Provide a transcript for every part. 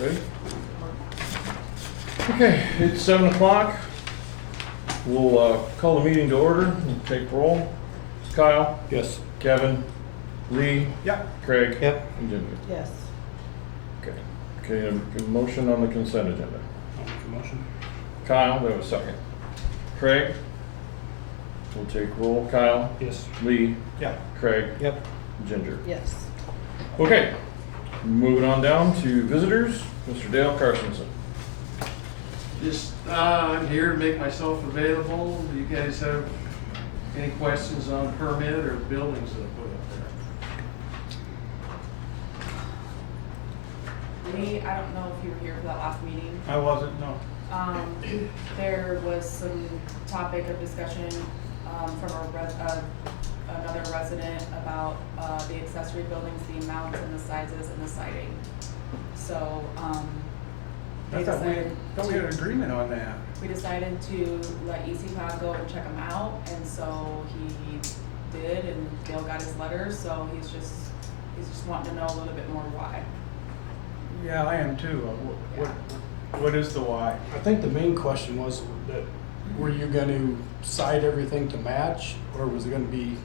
Ready? Okay, it's 7 o'clock. We'll call the meeting to order and take roll. Kyle? Yes. Kevin? Lee? Yep. Craig? Yep. And Ginger? Yes. Okay. Okay, a motion on the consent agenda. I'll make a motion. Kyle, we have a second. Craig? We'll take roll. Kyle? Yes. Lee? Yep. Craig? Yep. Ginger? Yes. Okay, moving on down to visitors. Mr. Dale Carsonson. Just, I'm here to make myself available. Do you guys have any questions on permit or buildings that I put up there? Lee, I don't know if you were here for that last meeting. I wasn't, no. There was some topic of discussion, from another resident about, the accessory buildings, the amounts and the sizes and the siding. So, I they thought we decided had an to, agreement on that. we decided to let ECPOD go and check them out, and so he did, and Dale got his letters, so he's just wanting to know a little bit more why. Yeah, I am too. What is the why? I think the main question was that, were you gonna side everything to match, or was it gonna be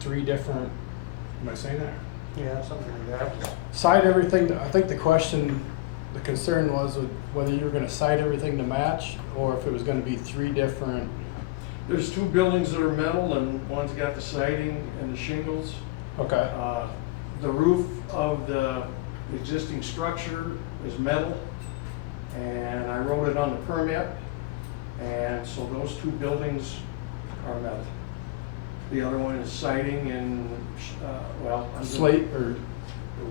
three different, am I saying that? Yeah, something like that. Side everything, I think the question, the concern was whether you were gonna side everything to match, or if it was gonna be three different, There's two buildings that are metal and one's got the siding and the shingles. okay, The roof of the existing structure is metal, and I wrote it on the permit, and so those two buildings are metal. The other one is siding and, well. I'm just- slate, or?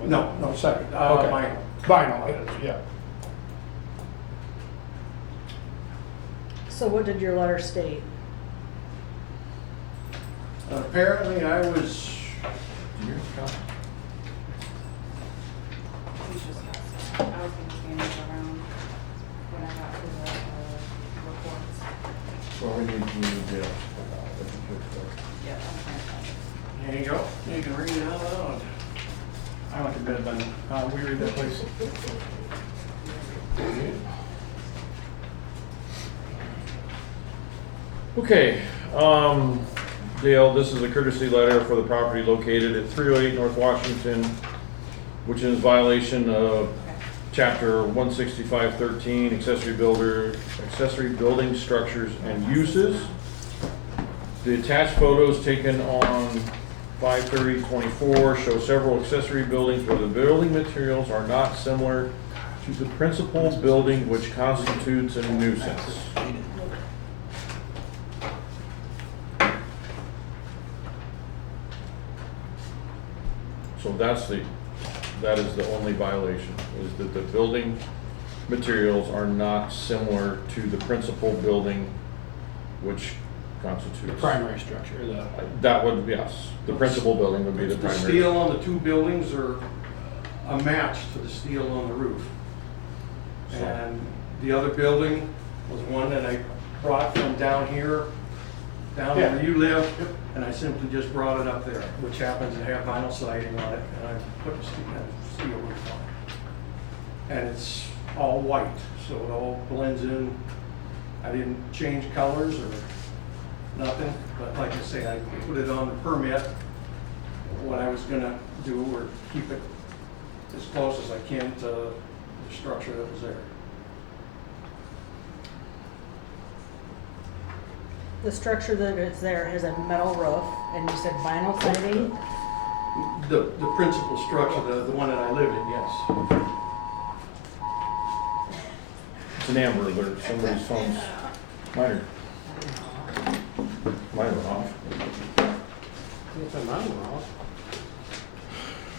No, Sorry, vinyl. okay. Vinyl, yeah. So what did your letter state? Apparently I was, He's just got some, I was gonna scan it around when I got to the, reports. Well, we need Dale. Yeah, I'm trying to find it. there you go, you can read it out loud. I went to bed, but we read that place. Okay, Dale, this is a courtesy letter for the property located at 308 North Washington, which is violation of Chapter 16513, accessory building structures and uses. The attached photos taken on 5/30/24 show several accessory buildings where the building materials are not similar to the principal building, which constitutes a nuisance. So that is the only violation, is that the building materials are not similar to the principal building, which constitutes. The primary structure, That would, yes, the principal building would be the The primary. steel on the two buildings are a match to the steel on the roof. So- And the other building was one that I brought from down here, down Yeah. where you live, and I simply just brought it up there, which happens to have vinyl siding on it, and I put the steel roof on it. And it's all white, so it all blends in. I didn't change colors or nothing, but like I say, I put it on the permit, what I was gonna do, or keep it as close as I can to the structure that was there. The structure that is there has a metal roof, and you said vinyl siding? The principal structure, the one that I live in, yes. It's an Amber Alert, somebody's phone's, mine went off.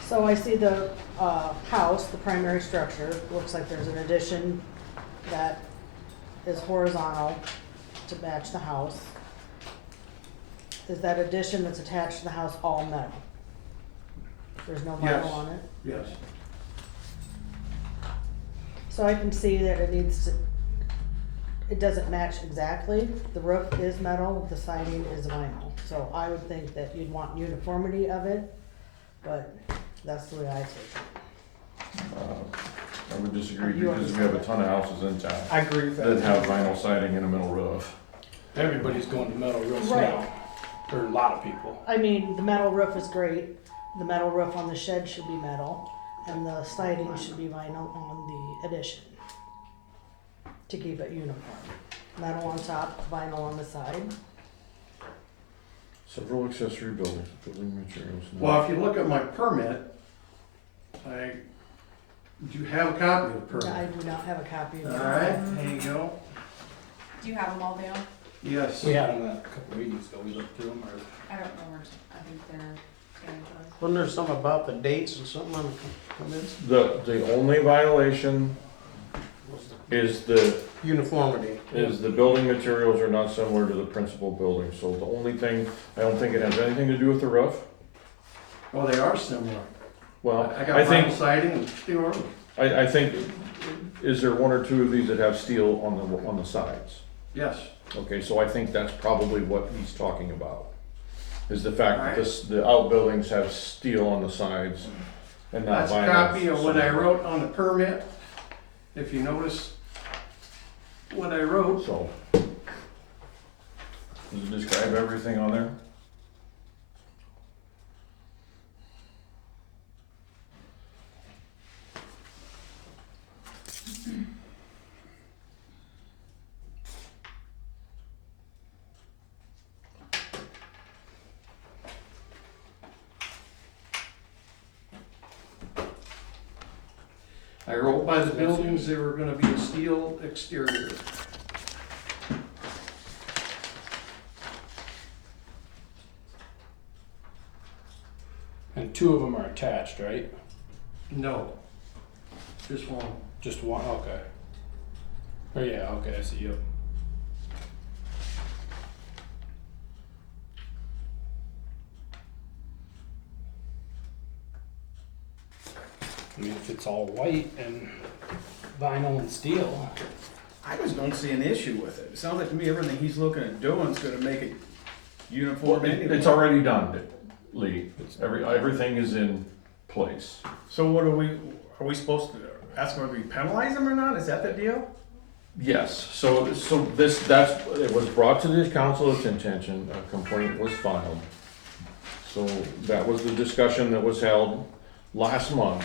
So I see the, house, the primary structure, looks like there's an addition that is horizontal to match the house. Is that addition that's attached to the house all metal? There's no Yes. vinyl on it? Yes. So I can see that it needs to, it doesn't match exactly. The roof is metal, the siding is vinyl. So I would think that you'd want uniformity of it, but that's the way I see it. I would disagree You because we have a ton of houses in town I agree with that that. have vinyl siding and a metal roof. Everybody's going to metal roofs Right. now, or a lot of people. I mean, the metal roof is great. The metal roof on the shed should be metal, and the siding should be vinyl on the addition. To keep it uniform. Metal on top, vinyl on the side. Several accessory buildings, building materials. Well, if you look at my permit, do you have a copy of the I permit? do not have a copy of All it. right, there you go. Do you have them all, Dale? Yes. We had them a couple meetings ago, we looked through them, or I don't know where, I think they're, Wasn't there something about the dates and something on the permits? The only violation is the Uniformity. building materials are not similar to the principal building, so the only thing, I don't think it has anything to do with the roof. Well, they are similar. Well, I got I think, vinyl siding and steel roof. I think, is there one or two of these that have steel on the sides? Yes. Okay, so I think that's probably what he's talking about, is the fact that Alright. the outbuildings have steel on the sides and not That's vinyl. a copy of what I So- wrote on the permit. If you notice what I wrote. So, does it describe everything on there? I wrote by the buildings, they were gonna be a steel exterior. and two of them are attached, right? No. Just one. Just one, okay. Oh yeah, okay, I see, yep. I mean, if it's all white and vinyl and steel, I just don't see an issue with it. It sounds like to me everything he's looking at doing is gonna make it uniform anyway. It's already done, Lee. Everything is in place. So what are we supposed to, ask him if we penalize him or not? Is that the deal? Yes, so it was brought to the council's attention, a complaint was filed. So that was the discussion that was held last month.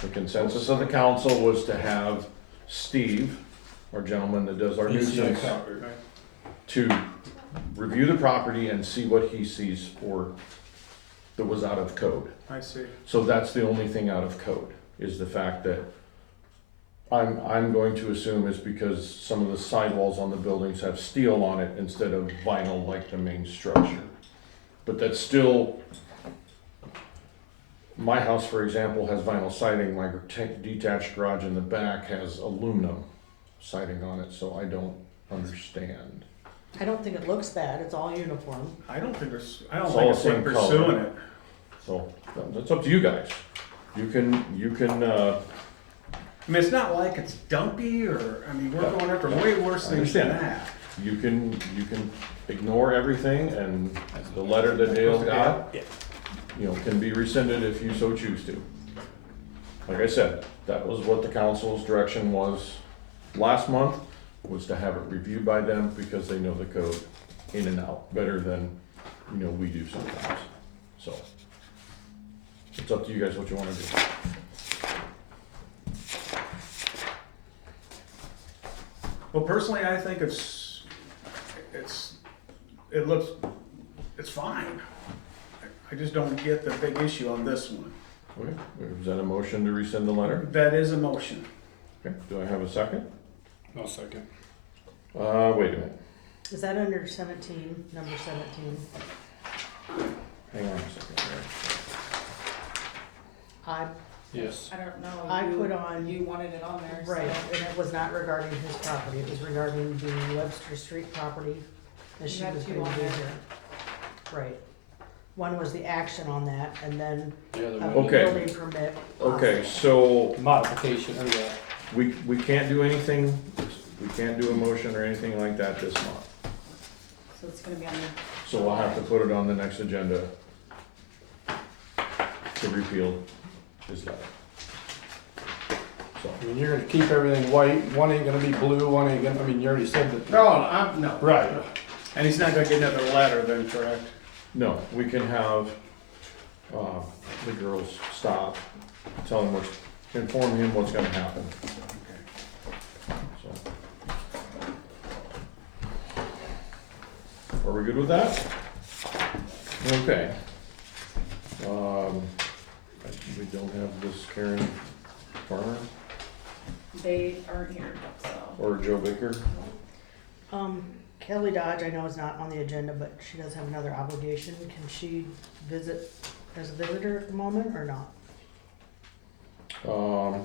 The consensus of the council was to have Steve, our gentleman that does our nuisance, to review the property and see what he sees that was out of code. I see. So that's the only thing out of code, is the fact that I'm going to assume is because some of the sidewalls on the buildings have steel on it instead of vinyl like the main structure. But that's still, my house, for example, has vinyl siding, my detached garage in the back has aluminum siding on it, so I don't understand. I don't think it looks bad, it's all uniform. I don't think It's think all it's the worth same pursuing color. it. So, that's up to you guys. You can, I mean, it's not like it's dumpy or, I mean, we're going after way worse I things than understand. that. you can ignore everything, and the letter that Dale got, can be rescinded if you so choose to. Like I said, that was what the council's direction was last month, was to have it reviewed by them, because they know the code in and out better than, we do sometimes. So, it's up to you guys what you wanna do. Well, personally, I think it's fine. I just don't get the big issue on this one. Okay, is that a motion to rescind the letter? That is a motion. Okay, do I have a second? no second. Wait a minute, Is that under 17, number 17? hang on a second here. Yes. I don't know. I you- put on- You wanted it on there, so. Right, and it was not regarding his property, it was regarding the Webster Street property that You she have was two going to on do there. here. Right. One was the action on that, and then The other a one, Okay. building permit. Okay, possible. so modification, or we can't do anything, we can't do a motion or anything like that this month. So it's gonna be on the. So we'll have to put it on the next agenda to repeal his letter. So, I mean, you're gonna keep everything white, one ain't gonna be blue, one ain't gonna, I mean, you already said that. No, no. Right. And he's not gonna get another letter then, correct? no, we can have, the girls stop, tell him inform him what's gonna happen, so. Are we good with that? Okay. We don't have this Karen Farmer They aren't here, so. or Joe Baker. Kelly Dodge, I know is not on the agenda, but she does have another obligation. Can she visit as a visitor at the moment or not?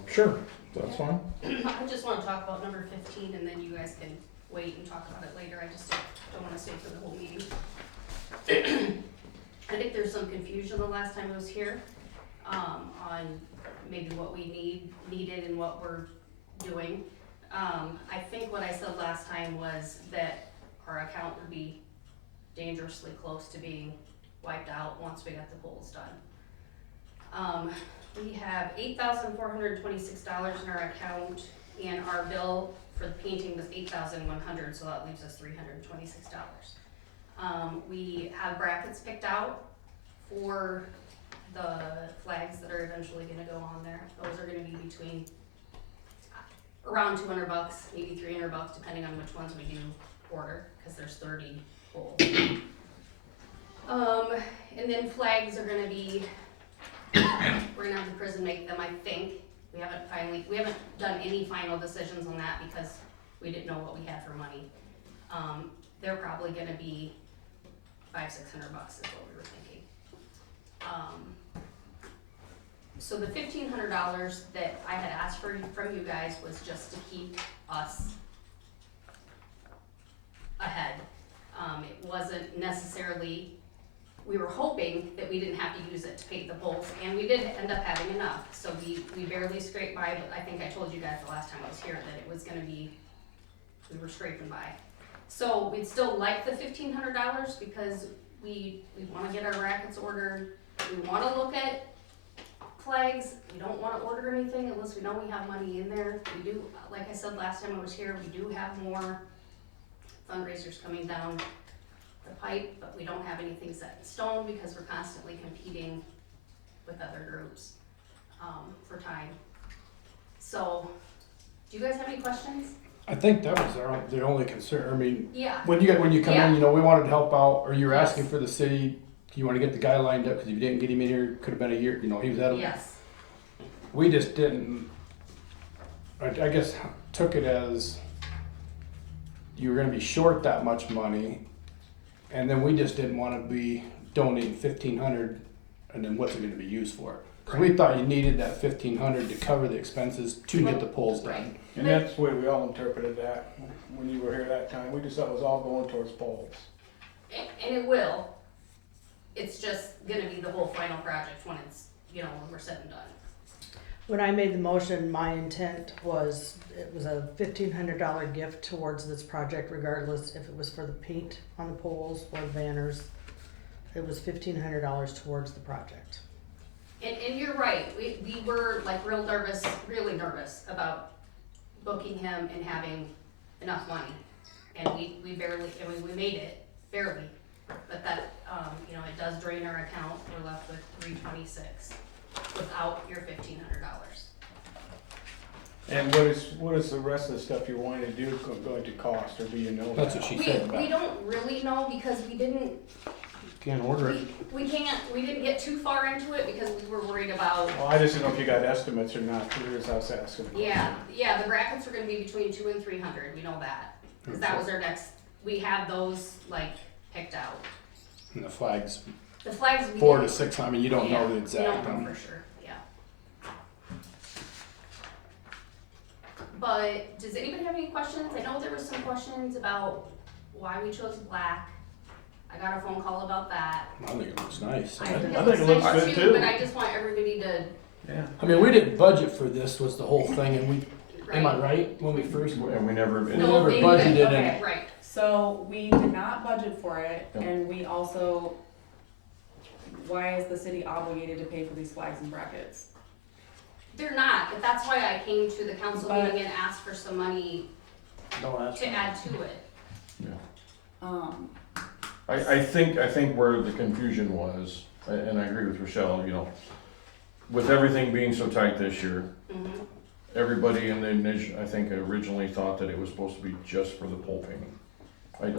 Sure, that's fine. I just wanna talk about number 15 and then you guys can wait and talk about it later, I just don't wanna stay for the whole meeting. I think there's some confusion the last time I was here, on maybe what we needed and what we're doing. I think what I said last time was that our account would be dangerously close to being wiped out once we got the polls done. We have $8,426 in our account, and our bill for the painting was $8,100, so that leaves us $326. We have brackets picked out for the flags that are eventually gonna go on there. Those are gonna be between around $200, maybe $300, depending on which ones we do order, cause there's 30 poles. And then flags are gonna be, we're gonna have the prison make them, I think. We haven't done any final decisions on that because we didn't know what we had for money. They're probably gonna be $500-600 is what we were thinking. So the $1,500 that I had asked from you guys was just to keep us ahead. It wasn't necessarily, we were hoping that we didn't have to use it to paint the poles, and we did end up having enough, so we barely scraped by, but I think I told you guys the last time I was here that it was gonna be, we were scraping by. So we'd still like the $1,500 because we wanna get our brackets ordered, we wanna look at flags, we don't wanna order anything unless we know we have money in there. We do, like I said last time I was here, we do have more fundraisers coming down the pipe, but we don't have anything set in stone because we're constantly competing with other groups, for time. So, do you guys have any questions? I think that was the only concern, I mean, Yeah, when you come Yeah. in, you know, we wanted to help out, or you were Yes. asking for the city, you wanna get the guy lined up, cause if you didn't get him in here, could've been a year, you know, he was at a. yes, We just didn't, I guess, took it as you were gonna be short that much money, and then we just didn't wanna be donating 1,500, and then what's it gonna be used for? 'Cause we thought you needed that 1,500 to cover the expenses to get the polls done. Right. And that's the way we all interpreted that when you were here that time. We just thought it was all going towards polls. and it will. It's just gonna be the whole final project when it's, when we're said and done. When I made the motion, my intent was, it was a $1,500 gift towards this project regardless if it was for the paint on the poles or the banners. It was $1,500 towards the project. And you're right, we were like really nervous about booking him and having enough money. And we barely, we made it, barely, but that, it does drain our account, we're left with $326 without your $1,500. And what is the rest of the stuff you're wanting to do going to cost, or do you know? That's that? what she said about We it. don't really know because we didn't, Can't order it. we didn't get too far into it because we were worried about. Well, I just didn't know if you got estimates or not, here's us asking. Yeah, the brackets are gonna be between 200 and 300, we know that, cause that was our next, we have those like picked out. And the flags, The flags we 4 to didn't- 6, I mean, you don't know the We exact don't know number. for sure, yeah. But, does anybody have any questions? I know there was some questions about why we chose black. I got a phone call about that. I think it looks nice. I think think it looks nice good too, too. but I just want everybody to, Yeah. I mean, we didn't budget for this was the whole thing, and we, am I right? right, when we first? And we never, No, never they- budgeted okay, any- right, So we did not budget for it, Yep. and we also, why is the city obligated to pay for these flags and brackets? they're not, but that's why I came to the council But- meeting and asked for some money Don't ask to me. add to it. Um, I think where the confusion was, and I agree with Rochelle, you know, with everything being so tight this year, Mhm. everybody in the initial, I think originally thought that it was supposed to be just for the pole painting.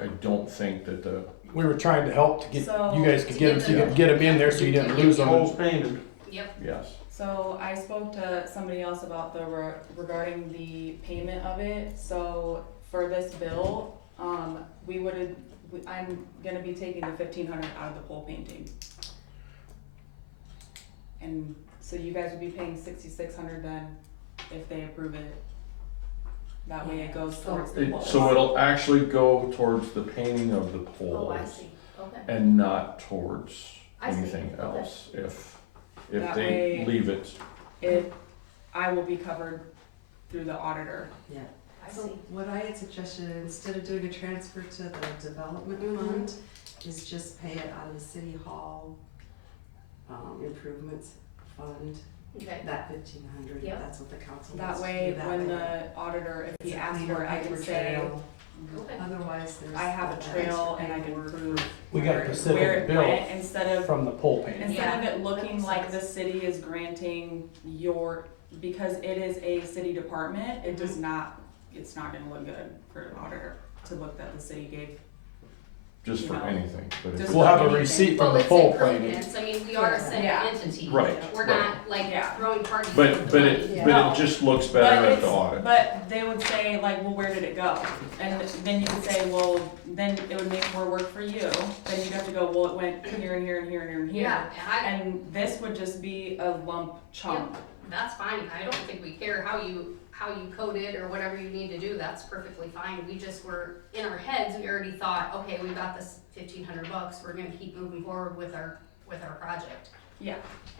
I don't think that the, We were trying to help to get, So- you guys could get them, so you could get them in there so you didn't lose them. Holes painted. Yep, yes, so I spoke to somebody else about regarding the payment of it, so for this bill, I'm gonna be taking the 1,500 out of the pole painting. And so you guys would be paying 6,600 then, if they approve it. That way it goes towards the poles. so it'll actually go towards the painting of the oh, I poles see, okay. and not towards I see, anything okay. else, if That they way- leave it. I will be covered through the auditor. Yeah. I So see. what I had suggested, instead of doing a transfer to the development Mhm. fund, is just pay it out of the city hall, improvements fund, Okay, that 1,500, Yep. that's what the council That wants to do way, that when way. the auditor, if It's he a asks cleaner for it, I can paper say, trail. okay. Otherwise, there's. I have a that trail extra and I can paperwork. prove We got a where specific it bill went, instead of from the pole painting. Instead of Yeah, it looking makes like the sense. city is granting because it is a city department, it does not, it's not gonna look good for an auditor to look that the city gave. Just for No. anything, but if Just We'll have a anything. receipt from Well, the it's pole painting. improvements, I mean, we are a separate Yeah. entity. Right, We're right. not like Yeah. throwing parties. But, with but money. it, Yeah. but No. it just looks But better at it's, the audit. but they would say like, well, where did it go? And then you could say, well, then it would make more work for you, then you'd have to go, well, it went here and here and here and here and here. Yeah, And this would just be a lump chunk. that's fine, I don't think we care how you code it or whatever you need to do, that's perfectly fine. We just were, in our heads, we already thought, okay, we got this $1,500, we're gonna keep moving forward with our project. Yeah,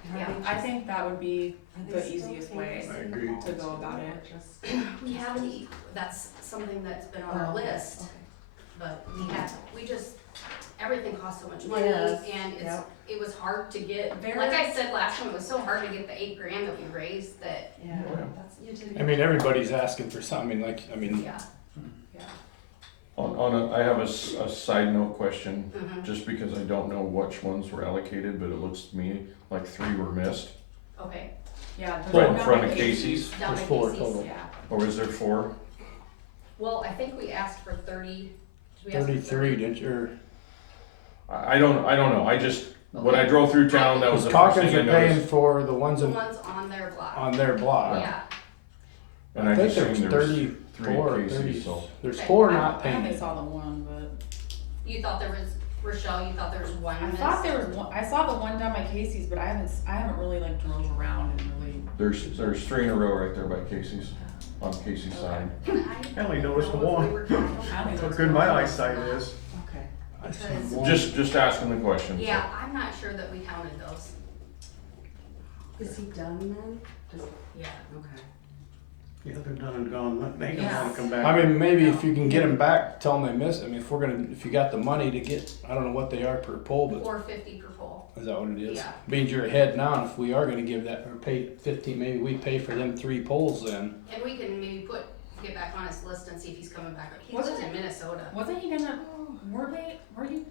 And Yeah, they I just- think that would be and they the still easiest pay way the I city agree. hall to go about too, it. just- We haven't, that's something that's been on Oh, our okay, list, okay. but we just, everything costs so much money, Yes, and yep. it was hard to get, There like I is- said last time, it was so hard to get the $8,000 that we raised that, Yeah, Oh, yeah. that's, you did. I mean, everybody's asking for something, yeah. I have a side note question, Mhm. just because I don't know which ones were allocated, but it looks to me like 3 were missed. Okay, Yeah. there's Right in one front down of at Casey's. down There's at 4 Casey's. total. Yeah, Or is there 4? Well, I think we asked for 30, did we ask for 33, didn't you? Or- I don't know, I just, when I Okay. drove through town, that was Because the first Calkins thing I are paying noticed. for the ones The in, ones on their block, on their block. yeah, And I think just there's seen there was 34 or 30, Casey's, so. there's Okay. 4 I not only painted. saw the one, but you thought there was, Rochelle, you thought there was one I missed? thought there was one, I saw the one down by Casey's, but I haven't really like drove around and really. There's 3 in a row right there by Casey's, on Casey's side. And I only don't noticed know the if we one. were counting. I only How noticed good one. my eyesight is. Okay. I see Because- one. Just asking the question. so. Yeah, I'm not sure that we counted those, Is he done then? Does, yeah. okay. Yeah, they're done and gone, they don't Yeah. wanna come back. I mean, maybe if you can get them back, tell them they missed. I mean, if you got the money to get, I don't know what they are per pole, but 450 per pole, is that what it is? Yeah. Means you're ahead now, and if we are gonna give that, or pay 15, maybe we pay for them 3 poles then. and we can maybe get back on his list and see if he's coming back, he Wasn't lives in Minnesota. Wasn't he gonna,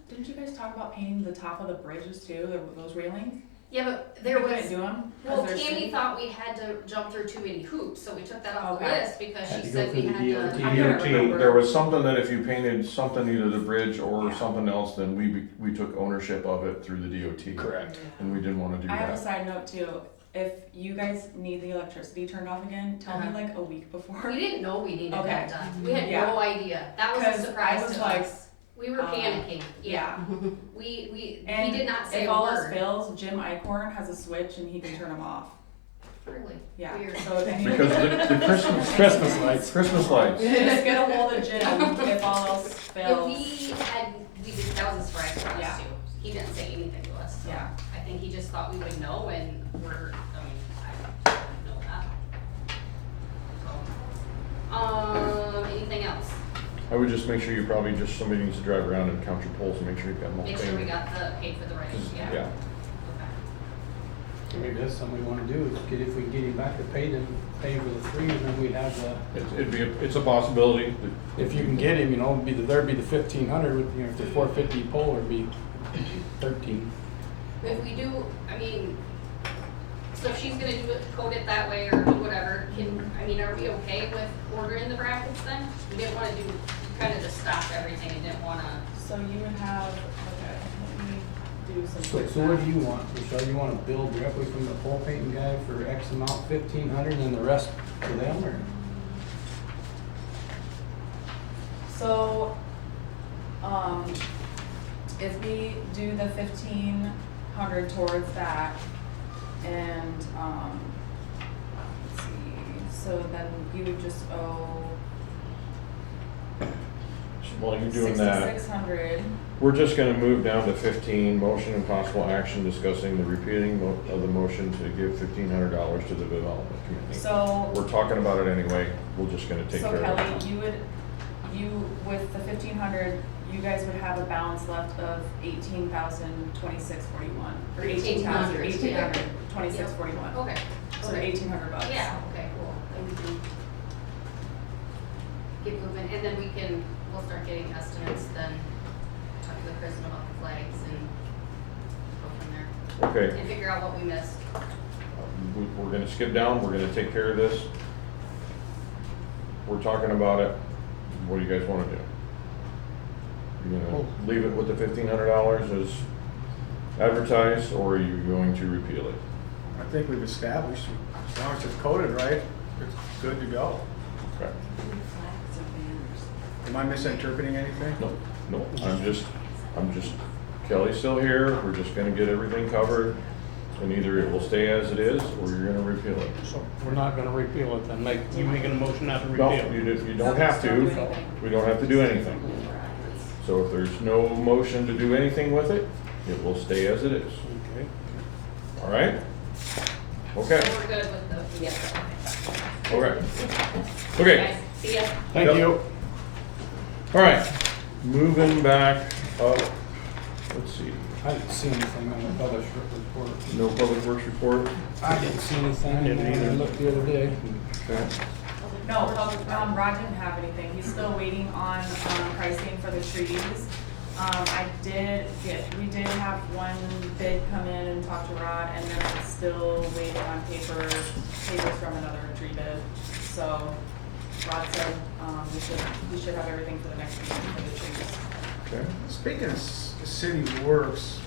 didn't you guys talk about painting the top of the bridges too, those railings? Yeah, but there You couldn't was, do them? well, Tammy thought we had to jump through too many hoops, so we took that off the Okay. list because Had she to go said we through the had to. DOT. I couldn't remember. There was something that if you painted something, either the bridge or Yeah. something else, then we took ownership of it through the DOT. Correct. And we didn't wanna do I have a that. side note too, if you guys need the electricity turned off again, tell me Uh-huh. like a week before. We didn't know we needed that Okay. done, we had Yeah. no idea, that was a 'Cause I surprise was to like, us. We were panicking, yeah, he And did not say if a all else word, fails, Jim Icorn has a switch and he can turn them off. really, Yeah, weird. so if any. Because the Christmas lights. Christmas lights. Just get a hold of Jim if all else If fails. that was a surprise for us Yeah. too, he didn't say anything to us, so. Yeah. I think he just thought we would know and I didn't know that. So, anything else? I would just make sure you probably just, somebody needs to drive around and count your poles and make sure you've got them all Make painted. sure we got paid for the right, 'Cause, yeah. yeah. Okay. Maybe that's something we wanna do, is get, if we can get him back to pay for the 3, and then we'd have the, It's a possibility. if you can get him, you know, there'd be the 1,500, with, you know, if the 450 pole would be 13. If we do, I mean, so if she's gonna do it, code it that way or do whatever, are we okay with ordering the brackets then? We didn't wanna do, kinda just stopped everything and didn't wanna, So you would have, okay, let me do some So, quick so what math. do you want, Michelle? You wanna bill directly from the pole painting guy for X amount, 1,500, and then the rest to them, or? So, if we do the 1,500 towards that, and, let's see, so then you would just owe While you're doing that, 6,600. we're just gonna move down to 15, motion and possible action discussing the repeating of the motion to give $1,500 to the development committee. So, We're talking about it anyway, we're just gonna take so care of Kelly, it. with the 1,500, you guys would have a balance left of 18,026.41, or 18,000, 18,026.41. okay. So Okay. 1,800 bucks. Yeah, okay, cool, then we can get moving, and then we'll start getting estimates, then talk to Kristen about the flags and go from there, Okay, and figure out what we missed. we're gonna skip down, we're gonna take care of this. We're talking about it, what do you guys wanna do? You gonna leave it with the $1,500 as advertised, or are you going to repeal it? I think we've established, as long as it's coded right, it's good to go. Okay. Am I misinterpreting anything? No, no, I'm just, Kelly's still here, we're just gonna get everything covered, and either it will stay as it is, or you're gonna repeal it. So we're not gonna repeal it then, you making a motion not to No, repeal? you don't have to, we don't have to do anything. So if there's no motion to do anything with it, it will stay as it is, Okay. all right? Okay, So we're good with the, yeah. okay. Okay, Guys, see ya. Thank Yep. you. all right, moving back up, let's see, I didn't see anything on the published report. no public works report? I didn't see anything, I didn't either. I looked the other day. Okay. No, Rod didn't have anything, he's still waiting on, pricing for the trees. We did have one bid come in and talk to Rod, and then I'm still waiting on papers from another tree bid. So, Rod said, we should have everything for the next meeting for the trees. Okay. Speaking of city works,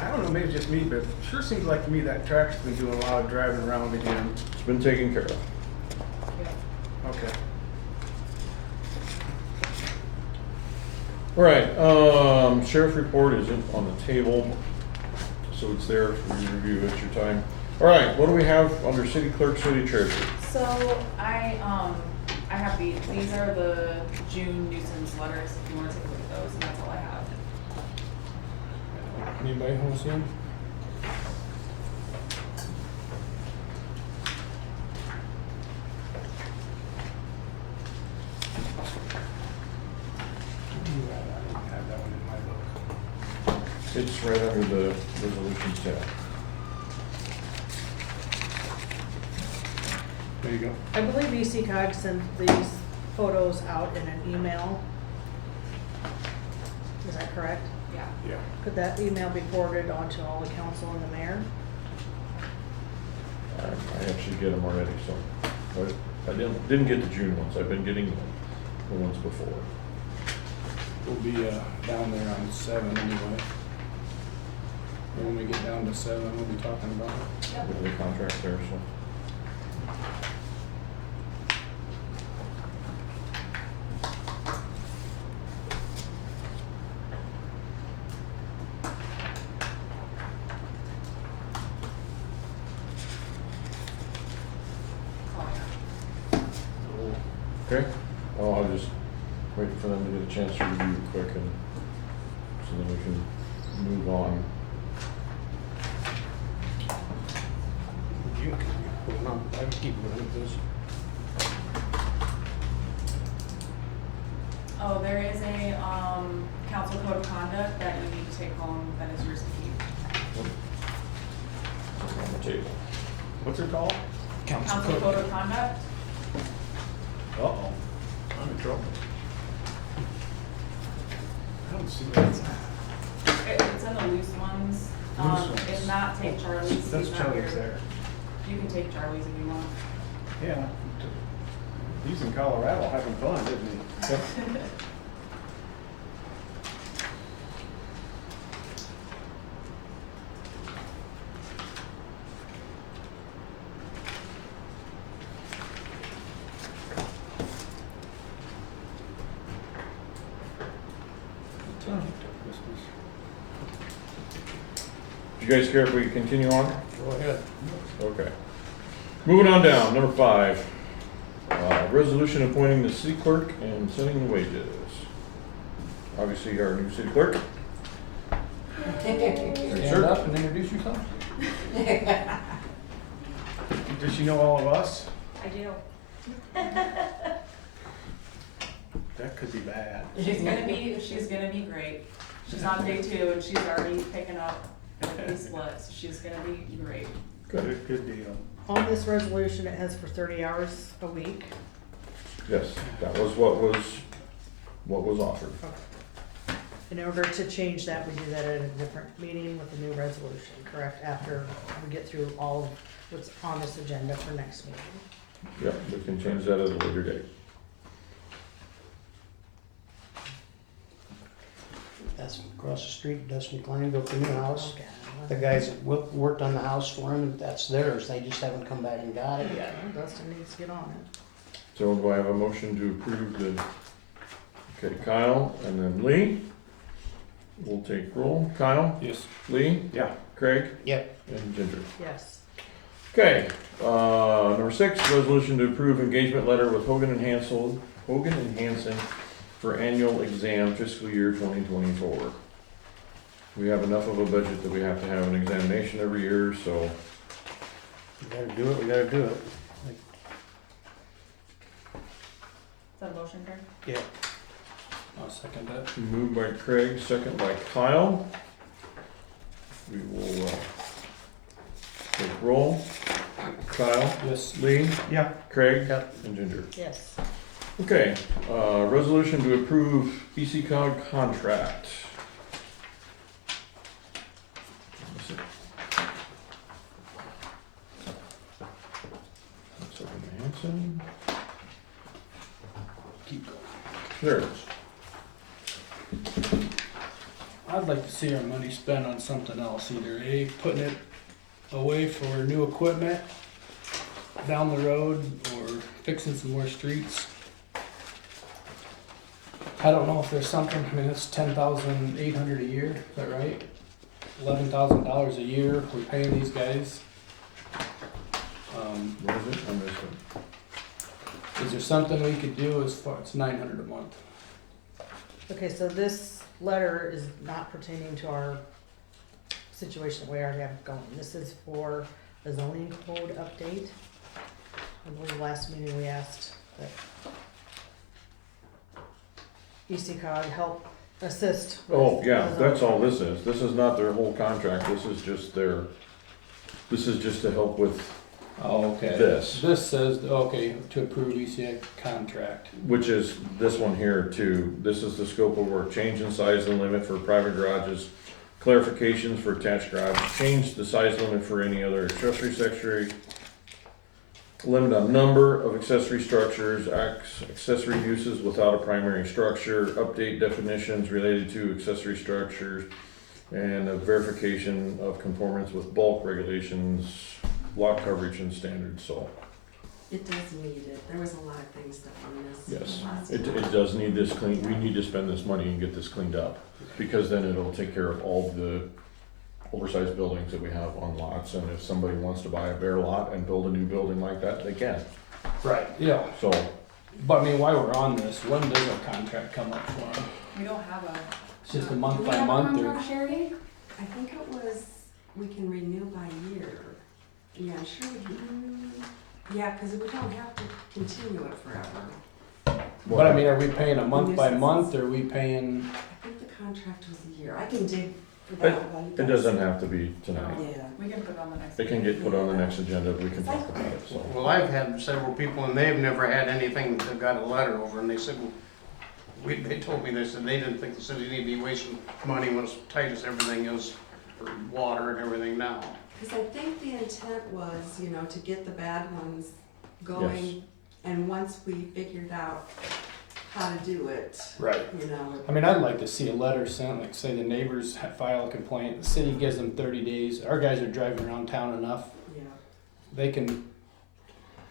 I don't know, maybe it's just me, but it sure seems like to me that tractor's been doing a lot of driving around again. It's been taken care of. Yeah. Okay. All right, sheriff's report is on the table, so it's there for you to review at your time. All right, what do we have under city clerk, city treasurer? So I have these are the June nuisance letters, if you wanna take a look at those, and that's all I have. Anybody want to see them? I don't have that one in my book. It's right under the resolutions tab. There you go. I believe ECOG sent these photos out in an email. Is that correct? Yeah. Yeah. Could that email be forwarded on to all the council and the mayor? I actually get them already, so, but I didn't get the June ones, I've been getting the ones before. We'll be down there on 7 anyway. And when we get down to 7, we'll be talking about it. With the contract there, so. Okay, oh, I'll just wait for them to get a chance to review it quick and so then we can move on. You can put them on, I can keep looking at this. Oh, there is a, council code of conduct that you need to take home that is yours to keep. table. What's it called? Council code of conduct. Uh-oh, I'm in trouble. I don't see where it's at. It's in the loose ones. Loose ones. If not, take Charlie's. That's He's not Charlie's here. there. You can take Charlie's if you want. Yeah. He's in Colorado having fun, isn't he? Do you guys care if we continue on? Go ahead. Okay. Moving on down, number 5. Resolution appointing the city clerk and setting the wages. Obviously, our new city clerk. Stand up and introduce yourself. Does she know all of us? I do. That could be bad. She's gonna be great. She's on day 2 and she's already picking up the split, so she's gonna be great. Good deal. On this resolution, it has for 30 hours a week. Yes, that was what was offered. In order to change that, we do that at a different meeting with the new resolution, correct? After we get through all of what's on this agenda for next meeting. Yep, we can change that at a later date. That's across the street, Dustin Klein built the new house. Okay. The guys that worked on the house for him, that's theirs, they just haven't come back and got it yet. Well, Dustin needs to get on it. So do I have a motion to approve the, okay, Kyle and then Lee? We'll take roll. Kyle? Yes. Lee? Yeah. Craig? Yep. And Ginger. Yes. Okay, number 6, resolution to approve engagement letter with Hogan and Hanson for annual exam fiscal year 2024. We have enough of a budget that we have to have an examination every year, so We gotta do it, we gotta do it. Is that a motion, Craig? Yeah. I'll second that. moved by Craig, second by Kyle. We will take roll. Kyle? Yes. Lee? Yeah. Craig? Yep. And Ginger. Yes. Okay, resolution to approve ECOG contract. That's over to Hanson. Keep going. There it is. I'd like to see our money spent on something else, either A, putting it away for new equipment down the road, or fixing some more streets. I don't know if there's something, I mean, it's $10,800 a year, is that right? $11,000 a year we're paying these guys. What is it? I missed it. Is there something we could do as far, it's $900 a month. Okay, so this letter is not pertaining to our situation that we already have going. This is for the zoning code update. I believe last meeting we asked that ECOG help assist with. Oh, yeah, the that's zoning all code. this is. This is not their whole contract, this is just to help with, Oh, okay. This. This says, okay, to approve ECA contract. which is this one here too. This is the scope of work, change in size and limit for private garages, clarifications for attached garage, change the size limit for any other accessory structure, limit on number of accessory structures, accessory uses without a primary structure, update definitions related to accessory structures, and a verification of conformance with bulk regulations, lot coverage and standards, so, It does need it. There was a lot of things that were missed. yes. last It time. does need this clean, we need to spend this money and get this cleaned up, because then it'll take care of all the oversized buildings that we have on lots, and if somebody wants to buy a bare lot and build a new building like that, they can. Right. Yeah, So, but I mean, while we're on this, when does our contract come up for them? We don't have a, It's just a Do month we by have a month or? contract, Sherry? I think it was, we can renew by year. Yeah, I'm sure we can. Yeah, because we don't have to continue it forever. But I mean, are we paying a month by month, or are we paying, I think the contract was a year. I can dig It doesn't have to be tonight. Yeah. We can put it on the next. It can get put on the next agenda, we can talk about it, so. Well, I've had several people and they've never had anything, they've got a letter over and they said, they told me, they said they didn't think the city needed to be wasting money when as tight as everything is for water and everything now. Because I think the intent was, you know, to get the bad ones Yes. going, and once we figured out how to do it, Right. you know. I mean, I'd like to see a letter sent, like say the neighbors file a complaint, the city gives them 30 days. Our guys are driving around town enough, Yeah. they can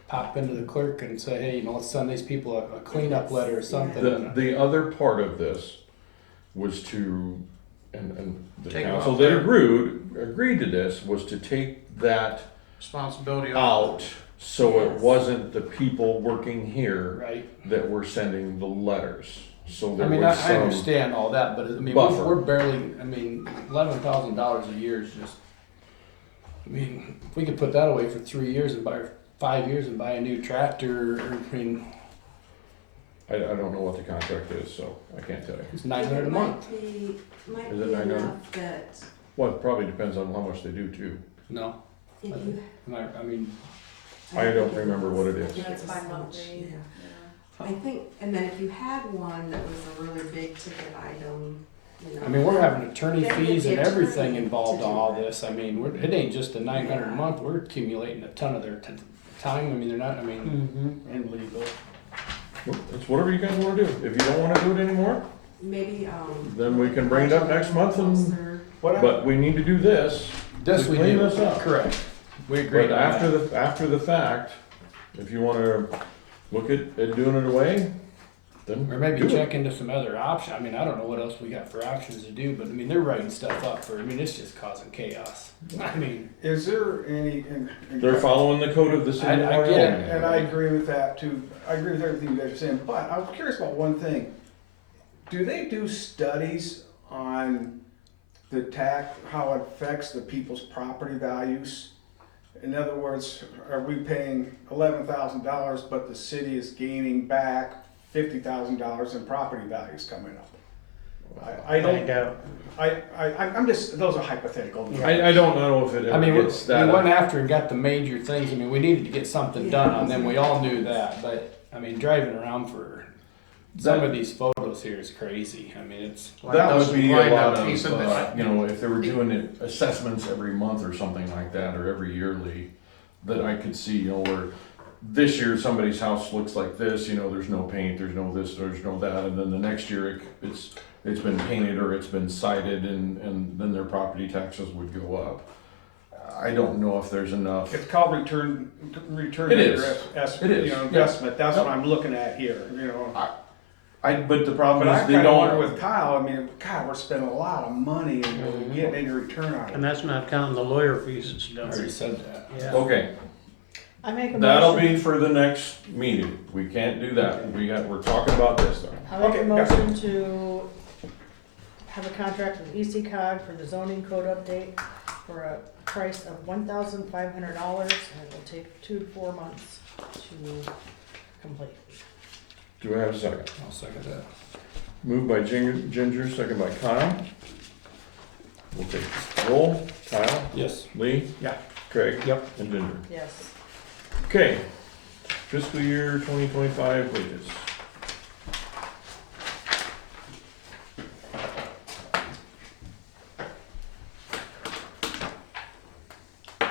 pop into the clerk and say, hey, you know, let's send these people a cleanup letter or something. The other part of this was to, and the Take it council off that there. agreed to this, was to take that Responsibility out, so it Yes. wasn't the people working here Right. that were sending the letters. So I there mean, was I some, understand all that, but I mean, buffer. we're barely, I mean, $11,000 a year is just, I mean, if we could put that away for 3 years and buy, 5 years and buy a new tractor, or, I mean, I don't know what the contract is, so I can't tell you. it's $900 a month. Might Is be it 900? enough that Well, it probably depends on how much they do too. No, if you. I mean, I don't remember what it is. I think That's it was so much, bi-monthly. yeah. I think, and then if you had one that was a really big ticket item, you know. I mean, we're having attorney Then fees get and the everything attorney involved to in do all it. this. I mean, it ain't just the 900 a month. We're accumulating a ton of their time. I mean, they're not. I mean, And legal. It's whatever you guys wanna do. If you don't wanna do it anymore, Maybe, Then we can bring it up next month and- closer. but we need to do this. this To we clean do. this up. Correct. We agree. But after the fact, if you wanna look at doing it away, then Or maybe do it. check into some other option. I mean, I don't know what else we got for options to do, but I mean, they're writing stuff up for. I mean, it's just causing chaos. I mean, Is there any, They're following the code of the city. I of get it. Wyoming. and I agree with that too. I agree with everything you guys are saying, but I was curious about one thing. Do they do studies on the tax, how it affects the people's property values? In other words, are we paying $11,000, but the city is gaining back $50,000 in property values coming up? I don't, I'm just, those are hypothetical. I don't know if it I mean, ever we gets that. went after and got the major things. I mean, we needed to get something done on them. We all knew that, but I mean, driving around for some of these photos here is crazy. I mean, it's. That would be a Right lot now, of, he said that- you know, if they were doing it assessments every month or something like that, or every yearly, that I could see, you know, where this year somebody's house looks like this, you know, there's no paint, there's no this, there's no that, and then the next year it's been painted or it's been sided, and then their property taxes would go up. I don't know if there's enough. It's called return It is. your It is. you know, investment, that's what I'm looking at here, you know. But the problem But I is they kinda wonder don't. with Kyle, I mean, God, we're spending a lot of money and we're getting any return on And it. that's not counting the lawyer fees and I already stuff. said that. Yeah. Okay, I make a that'll motion, be for the next meeting. We can't do that. We're talking about this though. I make a Okay, gotcha. motion to have a contract with ECOG for the zoning code update for a price of $1,500, and it will take 2 to 4 months to complete. Do I have a second? I'll second that. Moved by Ginger, second by Kyle. We'll take roll. Kyle, Yes. Lee. Yeah. Craig. Yep. And Ginger. Yes. Okay, fiscal year 2025 wages. We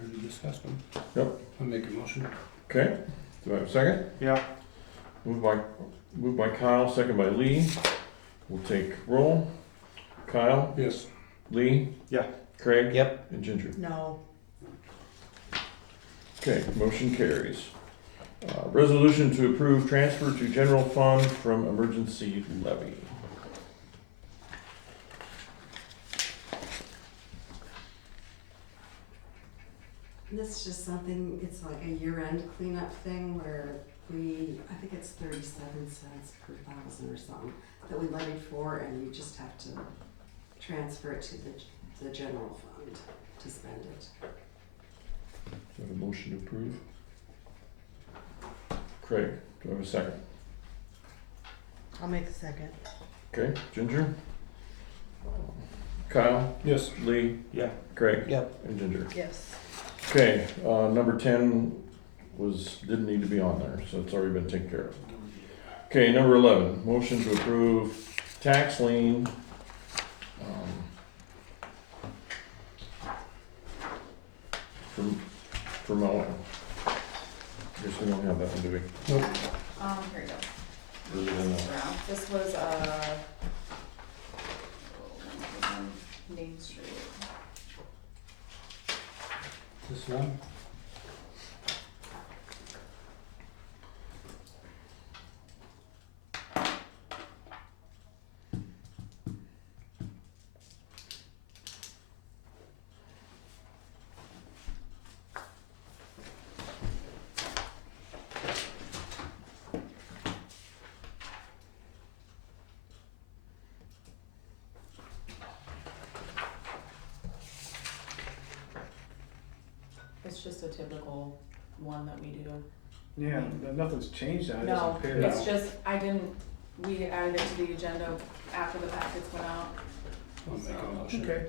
already discussed them. Yep. I'll make a motion. Okay, do I have a second? Yeah. Moved by Kyle, second by Lee. We'll take roll. Kyle, Yes. Lee. Yeah. Craig. Yep. And Ginger. No. Okay, motion carries. Resolution to approve transfer to general fund from emergency levy. And this is just something, it's like a year-end cleanup thing where I think it's 37 cents per thousand or something that we levied for, and you just have to transfer it to the general fund to spend it. Do I have a motion to approve? Craig, do I have a second? I'll make a second. Okay, Ginger? Kyle, Yes. Lee, Yeah. Craig, Yep. and Ginger. Yes. Okay, number 10 didn't need to be on there, so it's already been taken care of. Okay, number 11, motion to approve tax lien. For mowing. Guess we don't have that one, do we? Nope. Here you go. Is it in the- This was, Main Street. This one? It's just a typical one that we do. Yeah, nothing's changed on it, No, doesn't appear. it's just, we added it to the agenda after the packets went out. I'll make a motion. Okay.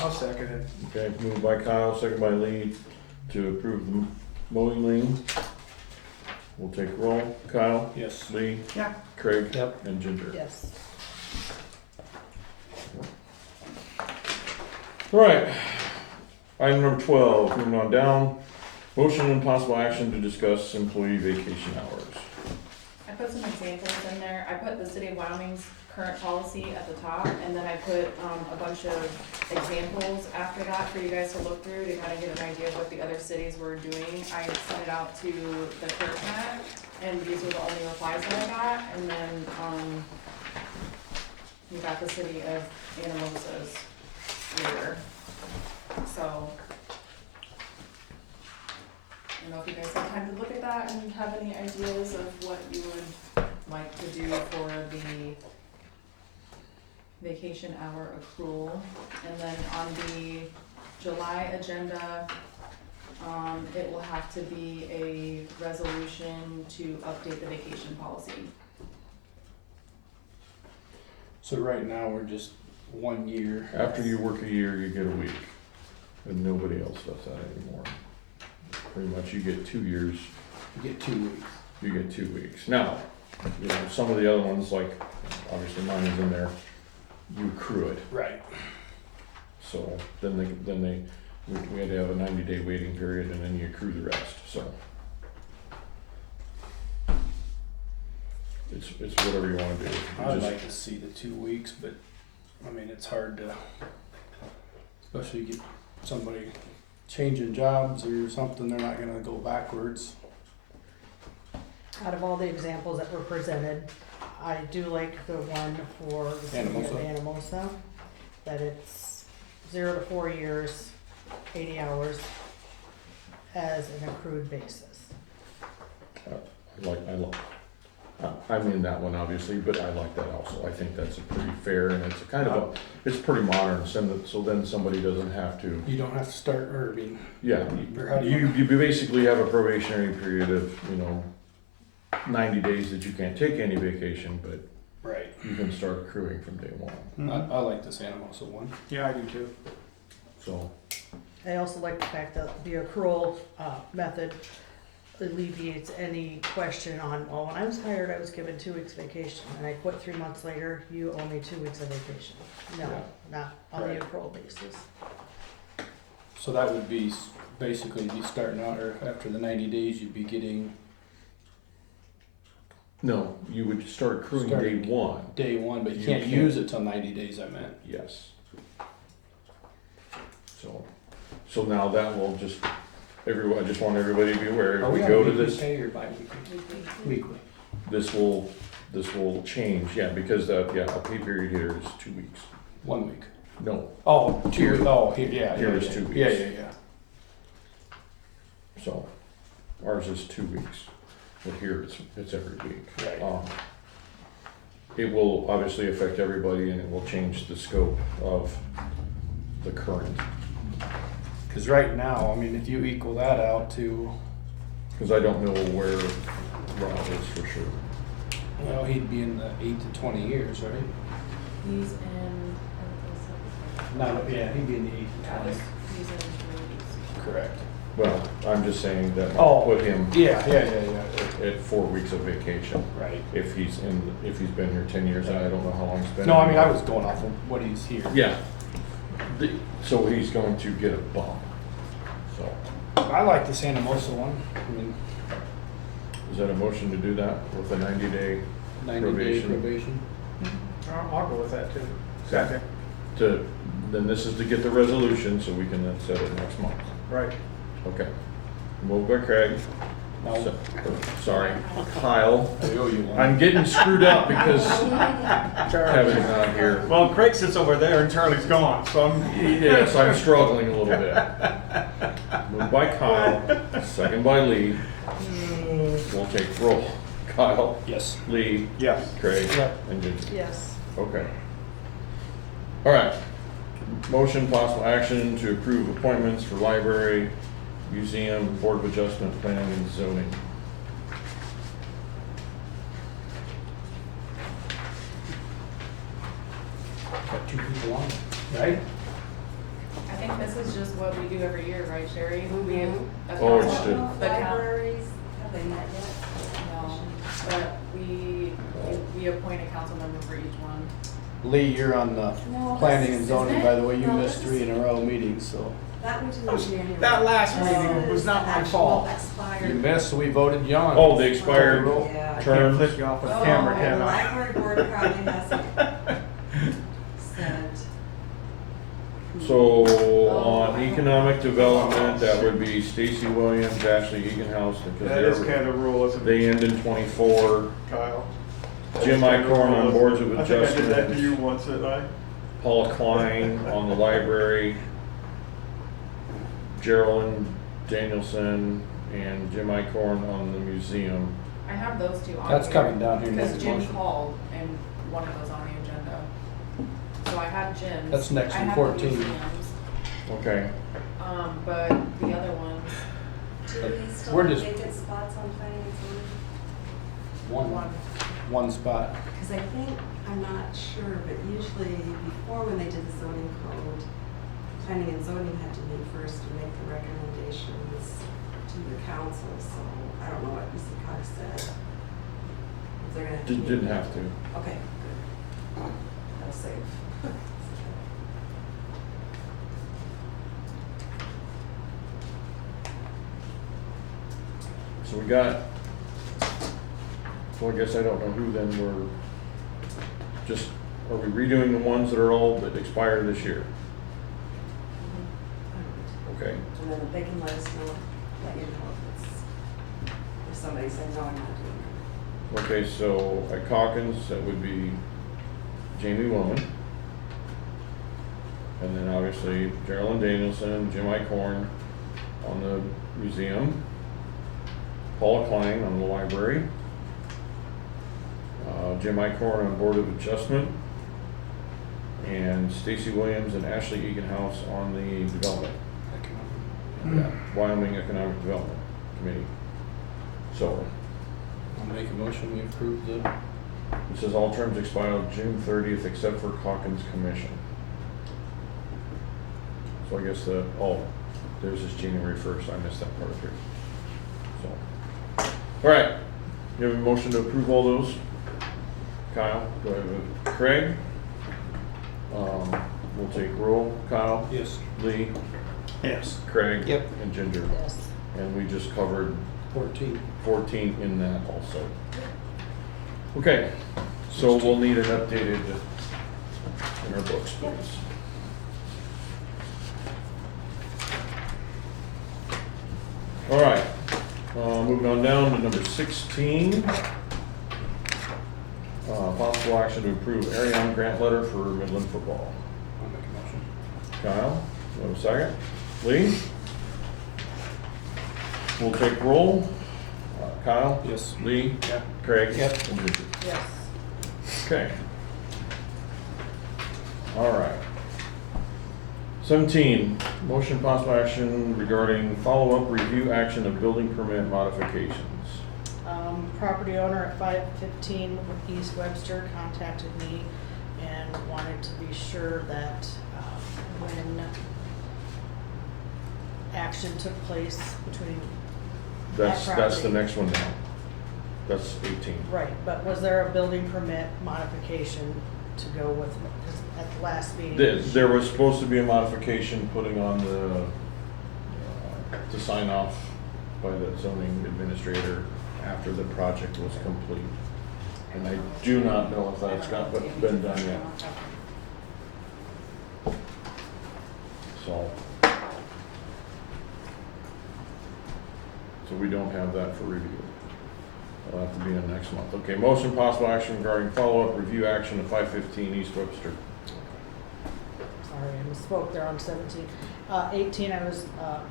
I'll second it. Okay, moved by Kyle, second by Lee, to approve the mowing lien. We'll take roll. Kyle, Yes. Lee, Yeah. Craig, Yep. and Ginger. Yes. All right, item number 12, moving on down. Motion and possible action to discuss employee vacation hours. I put some examples in there. I put the city of Wyoming's current policy at the top, and then I put, a bunch of examples after that for you guys to look through to kind of get an idea of what the other cities were doing. I sent it out to the ClearConnect, and these were the only replies that I got, and then, we got the city of Anamosa's here. So, I don't know if you guys have time to look at that and have any ideas of what you would like to do for the vacation hour accrual. And then on the July agenda, it will have to be a resolution to update the vacation policy. So right now, we're just 1 year. After you work a year, you get a week, and nobody else does that anymore. Pretty much, you get 2 years, You get 2 weeks. you get 2 weeks. Now, you know, some of the other ones, like, obviously mine is in there, you accrue it. Right. So then we had to have a 90-day waiting period, and then you accrue the rest, so. It's whatever you wanna do. You I'd just- like to see the 2 weeks, but, I mean, it's hard to, especially get somebody changing jobs or something, they're not gonna go backwards. Out of all the examples that were presented, I do like the one for the city of Anamosa. Anamosa, that it's 0 to 4 years, 80 hours as an accrued basis. I'm in that one obviously, but I like that also. I think that's a pretty fair, and it's a kind of it's pretty modern, so then somebody doesn't have to, You don't have to start, or I mean, yeah. or how do you? You basically have a probationary period of, 90 days that you can't take any vacation, but Right. you can start accruing from day one, I like this Anamosa one. Yeah, I do too. so. I also like the fact that the accrual method alleviates any question on, well, when I was hired, I was given 2 weeks vacation, and I quit 3 months later, you owe me 2 weeks of vacation. No, Yeah. not on the Right. accrual basis. So that would be basically be starting out, or after the 90 days, you'd be getting No, you would start accruing Starting. day one, day one, but you You can't can't. use it till 90 days, I meant. yes. So now that will just, I just want everybody to be aware, Are if we we go on to weekly this, pay or bi-weekly? Weekly. this will change, yeah, because a pay period here is 2 weeks. 1 week. No, Oh, here, oh, here, yeah. Here yeah, is yeah. 2 weeks. Yeah. so ours is 2 weeks, but here it's every week. Right. It will obviously affect everybody, and it will change the scope of the current, Cause right now, I mean, if you equal that out to, because I don't know where Rob is for sure. well, he'd be in the 8 to 20 years, right? He's in, Not, yeah, he'd be in the 8 Yeah, to 20. just using these. Correct. Well, I'm just saying that Oh. put him Yeah. at 4 weeks of vacation. Right. If he's been here 10 years, and I don't know how long he's been. No, I mean, I was going off of what he's here. Yeah. So he's going to get a bump. So, I like the Santa Mosa one. I mean, is that a motion to do that with a 90-day 90-day probation. I'll go with that too. Second. Then this is to get the resolution, so we can then set it next month. Right. Okay. Moved by Craig. No. Sorry, Kyle. I owe you one. I'm getting screwed up because Kevin's not here. Well, Craig sits over there and Charlie's gone, so I'm. Yes, I'm struggling a little bit. Moved by Kyle, second by Lee. We'll take roll. Kyle, Yes. Lee, Yes. Craig, Yep. and Ginger. Yes. Okay. All right. Motion, possible action to approve appointments for library, museum, board of adjustment, planning and zoning. Got 2 people on, right? I think this is just what we do every year, right, Sherry? We have a Oh, it's council- just- the coun- Libraries, have they met yet? No, but we appoint a council member for each one. Lee, you're on the No, planning this and is- zoning, isn't by it? the way. You No, missed this 3 is- in a row meetings, so. That we did in January. That last This meeting was is not my actual fault. expired. You missed, so we voted you on. Oh, the expired Yeah. I can't terms. flip you off with Oh, camera, the can I? library board probably hasn't said. So Oh, on economic development, that would be Stacy Williams, Ashley Eganhouse, That is because kind of the rule, isn't it, they end in 24. Kyle? Jim Icorn on boards of I think I did that to you adjustment. once, didn't I? Paula Klein on the library. Geraldine Danielson and Jim Icorn on the museum. I have those two on That's here, coming down here Because next Jim motion. called and one of those on the agenda. So I have Jim's. That's next I in have 14. the museums, Okay. but the other ones, Do we still We're have just- vacant spots on planning and zoning? One spot. Because I think, I'm not sure, but usually before when they did the zoning code, planning and zoning had to meet first to make the recommendations to the council, so I don't know what Mr. Cox said. If they're gonna have to meet. Didn't have to. Okay, good. That'll save. So we got, so I guess I don't know who then we're, just, are we redoing the ones that are old that expire this year? Okay. And then they can let us know, let you know if it's, if somebody said, no, I'm not doing Okay, so at Calkins, that would be Jamie Woman. And then obviously Geraldine Danielson, Jim Icorn on the museum. Paula Klein on the library. Jim Icorn on Board of Adjustment. And Stacy Williams and Ashley Eganhouse on the development, Wyoming Economic Development Committee. So, I'll make a motion, we approve the, it says all terms expire June 30th except for Calkins Commission. So I guess there's this January 1st, I missed that part of it. So, all right, you have a motion to approve all those? Kyle, do I have a Craig? We'll take roll. Kyle? yes, Lee? Yes. Craig? Yep. And Ginger? Yes. And we just covered 14. 14 in that also. Okay, so we'll need an updated in our books, please. All right, moving on down to number 16. Possible action to approve Arion grant letter for Midland football. I'll make a motion. Kyle, do you have a second? Lee? We'll take roll. Kyle? Yes. Lee? Yeah. Craig? Yep. And Ginger. Yes. Okay. All right. 17, motion possible action regarding follow-up review action of building permit modifications. Property owner at 515 East Webster contacted me and wanted to be sure that when action took place between, That's the property. next one now. That's 18. right, but was there a building permit modification to go with, because at the last meeting? There was supposed to be a modification putting on to sign off by the zoning administrator after the project was complete. And I do not know if that's been done yet, so. So we don't have that for review. It'll have to be in next month. Okay, motion possible action regarding follow-up review action of 515 East Webster. Sorry, I misspoke there on 17. 18, I was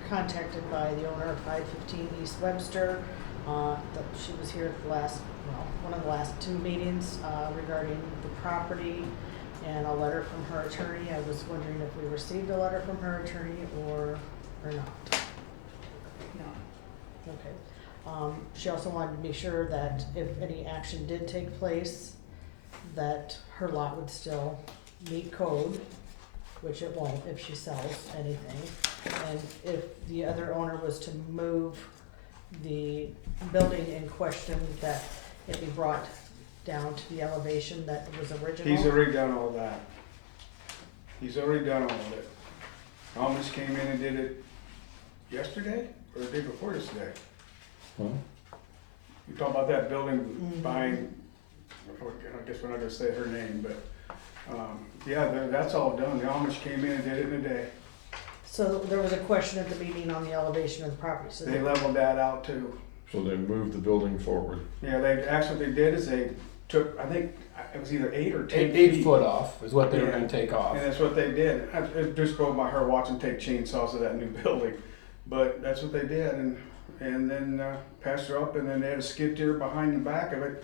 contacted by the owner of 515 East Webster. She was here at the one of the last two meetings regarding the property and a letter from her attorney. I was wondering if we received a letter from her attorney or not. No. Okay. She also wanted to be sure that if any action did take place, that her lot would still meet code, which it won't if she sells anything. And if the other owner was to move the building in question, that it be brought down to the elevation that was original. He's already done all that. He's already done all of it. Amish came in and did it yesterday, or the day before yesterday. Huh? You talking about that building Mhm. behind, I guess we're not gonna say her name, but, yeah, that's all done. The Amish came in and did it in a day. So there was a question at the meeting on the elevation of the property, so They leveled that out too. So they moved the building forward. Yeah, actually what they did is they took, I think, it was either 8 or 10 8 feet. foot off is what they were Yeah. gonna take off. And that's what they did. It just broke my heart watching them take chainsaws to that new building. But that's what they did, and then passed her up, and then they had a skid steer behind the back of it.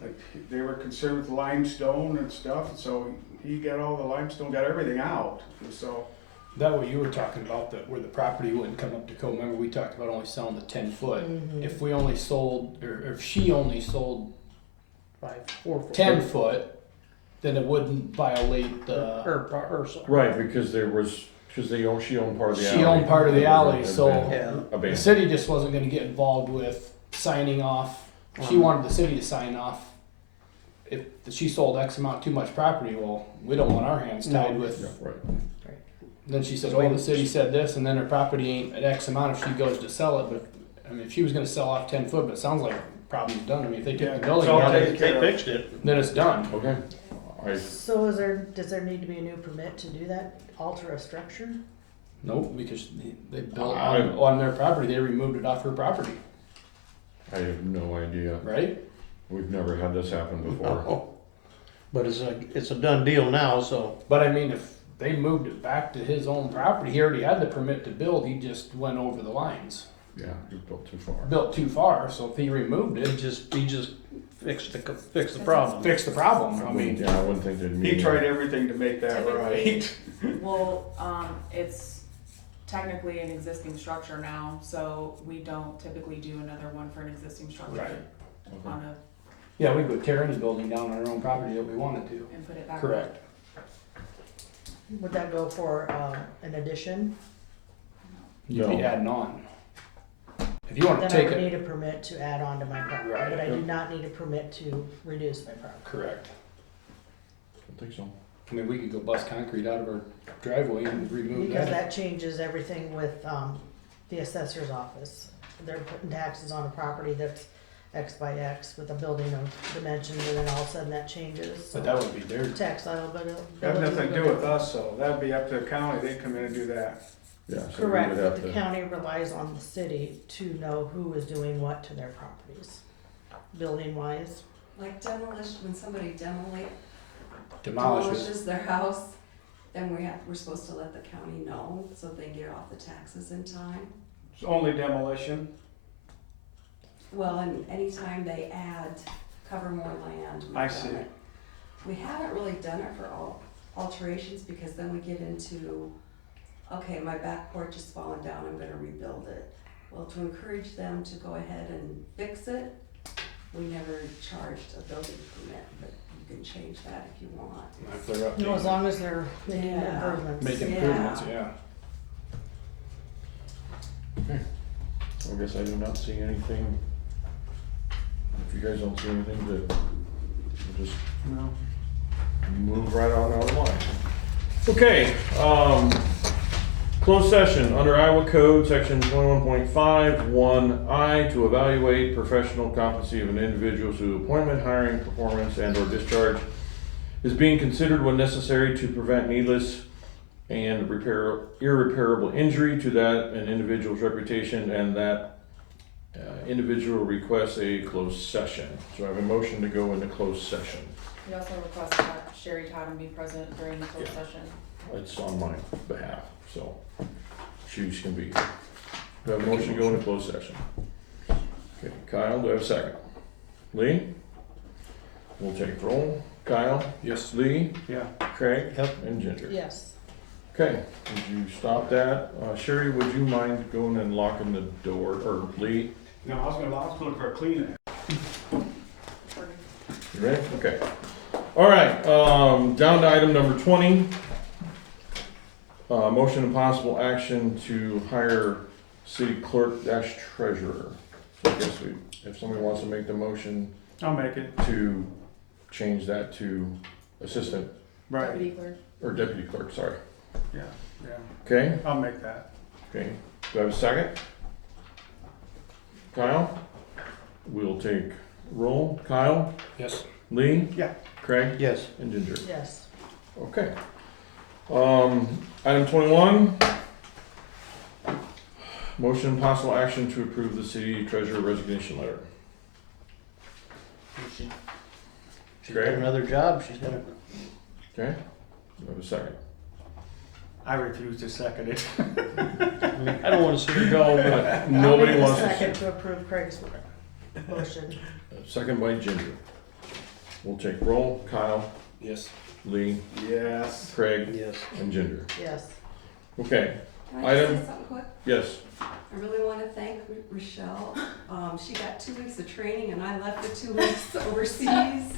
Like, they were concerned with limestone and stuff, and so he got all the limestone, got everything out, and so. That what you were talking about, that where the property wouldn't come up to code. Remember, we talked about only selling the 10 foot. Mhm. If we only sold, or if she only sold 4 foot. 10 foot, then it wouldn't violate the. Right, because she owned part of the alley. She owned part of the alley, Had so been Yeah. the abandoned. city just wasn't gonna get involved with signing off. She wanted the city to sign off. If she sold X amount too much property, well, we don't want our hands tied with. Yeah, right. Then she said, "Oh, the city said this, and then her property ain't at X amount if she goes to sell it." But I mean, if she was going to sell off 10 foot, but it sounds like the problem's done. I mean, if they took Yeah, the building it's all down, taken care of. fixed it. then it's done. Okay. So does there need to be a new permit to do that, alter a structure? Nope, because they built I- on their property. They removed it off her property, I have no idea. right? We've never had this happen before. Oh. But it's a done deal now, so. But I mean, if they moved it back to his own property, he already had the permit to build. He just went over the lines, Yeah, you built too far. built too far. So if he removed He it, just fixed the problem. fix the problem. I mean, Yeah, I wouldn't think they'd mean. He tried everything to make that Typically- right. Well, it's technically an existing structure now, so we don't typically do another one for an existing structure. Right. Okay. On a, yeah, we could tear any building down on our own property that we wanted to. and put it back. Correct. Would that go for an addition? You'd be No. adding on. If you want to Then I take would it, need a permit to add on to my property, Right. but I do not need a permit to reduce my property. correct. I think so. I mean, we could go bust concrete out of our driveway and remove Because that. that changes everything with the assessor's office. They're putting taxes on a property that's X by X with a building of dimensions, and then all of a sudden that changes. But that would be their, Tax liability. That has nothing to do with us, so that'd be up to the county, they come in and do that. Yeah. So we Correct, would but have the to. county relies on the city to know who is doing what to their properties, building wise. Like demolition, when somebody demolishes. demolishes their house, then we're supposed to let the county know so they get off the taxes in time. It's only demolition. Well, and anytime they cover more land. we've I done see. it. We haven't really done it for all alterations because then we get into, okay, my back porch is falling down, I'm gonna rebuild it. Well, to encourage them to go ahead and fix it, we never charged a building permit, but can change that if you want. If they're No, as updating, long as they're making Yeah. improvements. making Yeah. improvements, yeah. I guess I do not see anything. If you guys don't see anything, we'll just No. move right on out of line. Okay, closed session, under Iowa Code, section 21.5, 1I, to evaluate professional competency of an individual through appointment, hiring, performance, and or discharge is being considered when necessary to prevent needless and irreparable injury to that an individual's reputation, and that individual requests a closed session. So I have a motion to go into closed session. We also request that Sherry Totten be present during the closed Yeah. session. It's on my behalf, so she can be. Do I have a motion to go into closed session? Okay, Kyle, do I have a second? Lee? We'll take roll. Kyle? Yes. Lee? Yeah. Craig? And Ginger? Yes. Okay, would you stop that? Sherry, would you mind going and locking the door, or Lee? No, I was gonna look for a cleaner. You ready? Okay. All right, down to item number 20. Motion and possible action to hire city clerk dash treasurer. So I guess if somebody wants to make the motion I'll make it. to change that to assistant, Deputy clerk. or deputy clerk, sorry. Yeah, Okay, I'll make that. okay. Do I have a second? Kyle? We'll take roll. Kyle? Yes. Lee? Yeah. Craig? Yes. And Ginger? Yes. Okay. Item 21. Motion and possible action to approve the city treasurer resignation letter. She's got Craig? another job, she's gonna. Okay? Do I have a second? I refuse to second it. I don't wanna see her go, but. Nobody I'll make a wants second to. to approve Craig's motion. Second by Ginger. We'll take roll. Kyle, Yes. Lee, Yes. Craig, Yes. and Ginger. Yes. Okay, Can I just Item- say something quick? yes. I really want to thank Rochelle. She got 2 weeks of training and I left for 2 weeks overseas.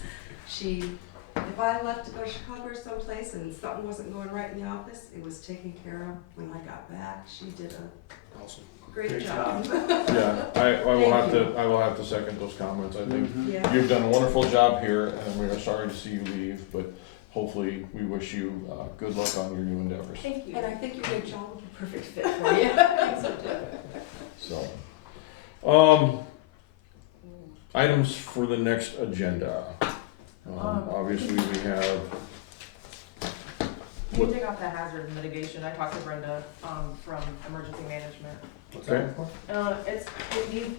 If I left to go to Chicago or someplace and something wasn't going right in the office, it was taken care of when I got back. She did a Awesome. great Great job. Yeah, I will Thank have you. to, I will have to second those comments. I think Yeah. you've done a wonderful job here, and we are sorry to see you leave, but hopefully we wish you good luck on your new endeavors. Thank you. And I think your new job would be a perfect fit for you. So, items for the next agenda. Obviously, we have, You can take off the hazard mitigation. I talked to Brenda, from emergency management. What's Okay. that for?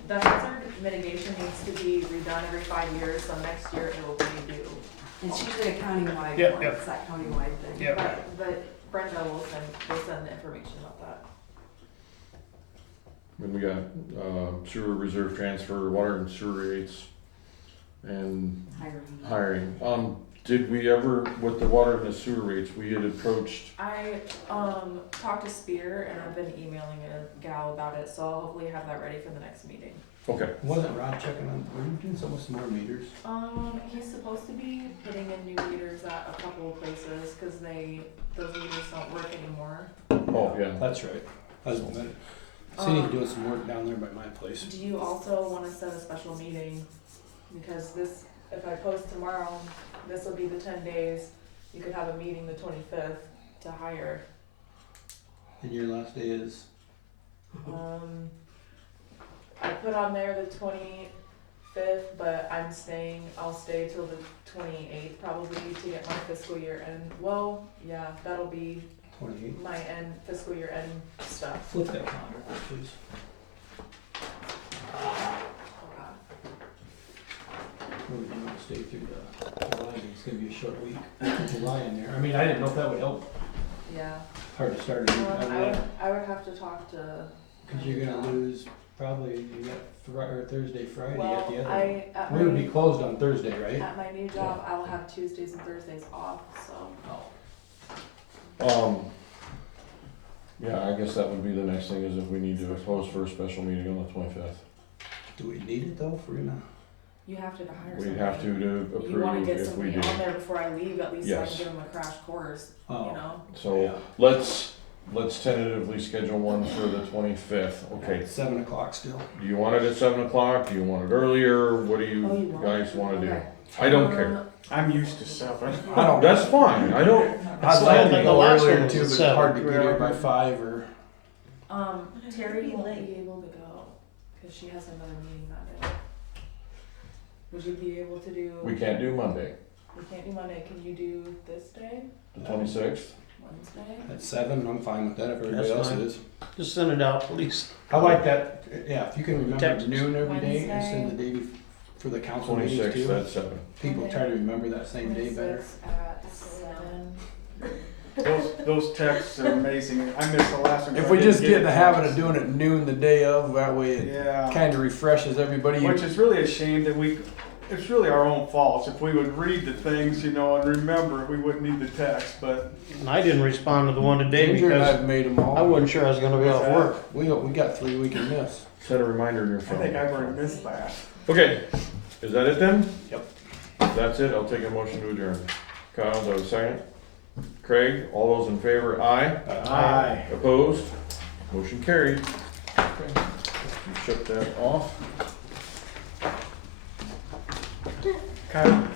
The hazard mitigation needs to be redone every 5 years, so next year it will be due. And she's a countywide Yep, one, yep. it's that countywide thing. Yep. But Brenda will send the information about that. then we got sewer reserve transfer, water and sewer rates, and Hiring. hiring. Did we ever, with the water and the sewer rates, we had approached, I, talked to Spear and I've been emailing a gal about it, so I'll hopefully have that ready for the next meeting. okay, Wasn't Rod checking on, were you doing something with some more meters? He's supposed to be putting in new meters at a couple of places, cause those meters don't work anymore. oh, yeah. That's right. I was wondering. City's doing some work down there by my place. Do you also wanna set a special meeting? Because if I post tomorrow, this will be the 10 days, you could have a meeting the 25th to hire. And your last day is? I put on there the 25th, but I'll stay till the 28th probably to get my fiscal year end. Well, yeah, that'll be 28. my fiscal year end stuff. Flip that calendar, please. Oh, God. We're gonna stay through the July, it's gonna be a short week, July in there. I mean, I didn't know if that would help. Yeah. Hard to start a new, I would have to talk to. cause you're gonna lose probably, you got Thursday, Friday at Well, the other. at We would my, be closed on Thursday, right? at my new job, I will have Tuesdays and Thursdays off, so. Oh. Yeah, I guess that would be the next thing, is if we need to post for a special meeting on the 25th. Do we need it though, if we're gonna? You have to hire We somebody. have to You wanna approve get if we somebody do. on there before I leave, at least so I Yes. can give them a crash course, you Oh. know? So let's tentatively schedule one for the 25th. Okay. 7 o'clock still. Do you want it at 7 o'clock? Do you want it earlier? What do you Oh, you want guys it? wanna do? Okay. I don't care. I'm used to 7. I don't. That's fine. I don't, I'd like to Like the go last earlier one was too, at but it's 7. hard to get here by 5 or. Terry won't be able to go, cause she has another meeting that day. Would you be able to do? we can't do Monday, We can't do Monday, can you do this day, the 26th? Wednesday? At 7, I'm fine with that if everybody That's else fine. is. Just send it out, please. I like that, yeah, if you can remember Text. noon every day Wednesday. instead of the day for the council meetings 26th too. at 7. People try to remember that same day better. 26 at 7. Those texts are amazing. I missed the last one. 'cause If I we didn't just get get it the habit once. of doing it noon the day of, that way it Yeah. kinda refreshes everybody. Which is really a shame that it's really our own fault. If we would read the things, and remember, we wouldn't need the text, but. And I didn't respond to the one today Ginger and because I've made them all. I wasn't sure I was gonna be off work. We got 3 we can miss. Set a reminder in your I phone. think I've already missed that. Okay, is that it then? Yep. That's it, I'll take a motion to adjourn. Kyle, do I have a second? Craig, all those in favor, aye? Aye. Opposed? Motion carried. Okay, you shut that off. Kyle,